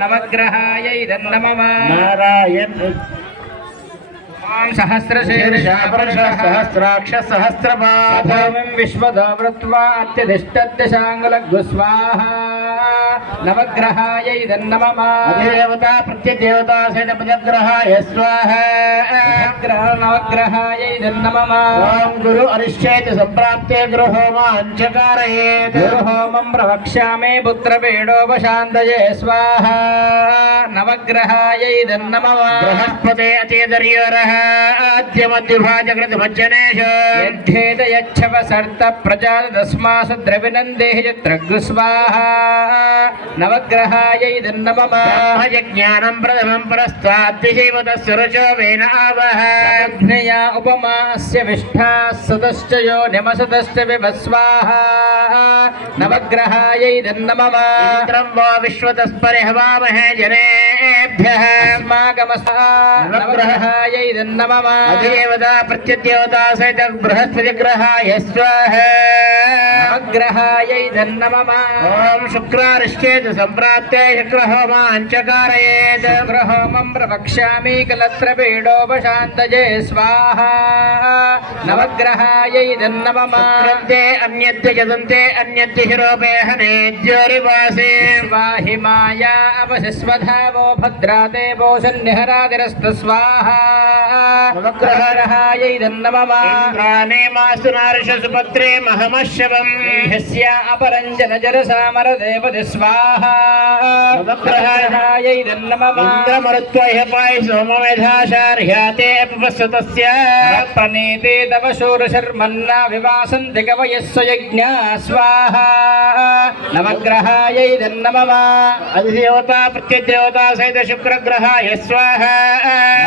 नवग्रहायै नमः नारायण सहस्रशीर्षा सहस्राक्ष सहस्रपाद विश्वदावृत्वा अत्यधिष्ठद्दशाङ्गुलघ्नु स्वाहा नवग्रहायै नमः अधिदेवता प्रत्यदेवता सहित पदग्रहाय स्वाहा नवग्रहायै नमः ओम गुरु अरिष्टेत संप्राप्ते गृहोमाञ्चकारयेत् गुरुहोमं प्रवक्ष्यामि पुत्रपीडोपशान्तये स्वाहा नवग्रहायै नमः बृहस्पते अतिदर्योरः आद्यमद्युभाजकृतभज्जनेश यद्धेत यच्छवसर्त प्रजातस्मास द्रविनन्देहि चित्रग्गु स्वाहा नवग्रहायै नमः ज्ञानं प्रथमं परस्ताद्दिशैवतस्य रुचो वेन आवह अग्नया उपमा अस्य विष्ठा सदश्च यो निमसदश्च विभस्वाहा नवग्रहायै नमः इन्द्रं वो विश्वतस्परिहवामहे जनेभ्यः नवग्रहायै नमः अधिदेवता प्रत्यदेवता सहित बृहस्पतिग्रहाय स्वाहा नवग्रहायै नमः ओम शुक्रारिष्टेत सम्प्राप्ते शुक्रहोमाञ्चकारयेत् शुक्रहोमं प्रवक्ष्यामि कलत्रपीडोपशान्तये स्वाहा नवग्रहायै नमः शुक्रन्ते अन्यद्य जदन्ते अन्यद्य शिरोपेहने ज्योरिवासे स्वाहि माया अवशिस्वधावो भद्राते भोषन्निहरादिरस्तु स्वाहा नवग्रहायै नमः इन्द्राणे मास्तु नार्ष सुपत्रे महमश्यवम् ह्यस्य अपरञ्जन जरसामरदेवति स्वाहा नवग्रहायै नमः इन्द्रमरुत्वह्यपाय सोममेधाशार्ह्याते अपवस्वतस्य प्रणीते तव शूरशर्मन्ना विवासन्ति कवयः स्वयज्ञा स्वाहा नवग्रहायै नमः अधिदेवता प्रत्यदेवता सहित शुक्रग्रहाय स्वाहा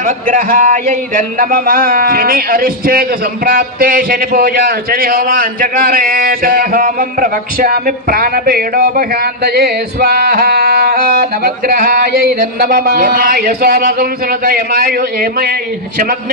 नवग्रहायै नमः शनि अरिष्टेत सम्प्राप्ते शनि पूजा शनि होमाञ्चकारयेत् होमं प्रवक्ष्यामि प्राणपीडोपशान्तये स्वाहा नवग्रहायै नमः यमाय सोमकं सुनत यमायु शमग्नि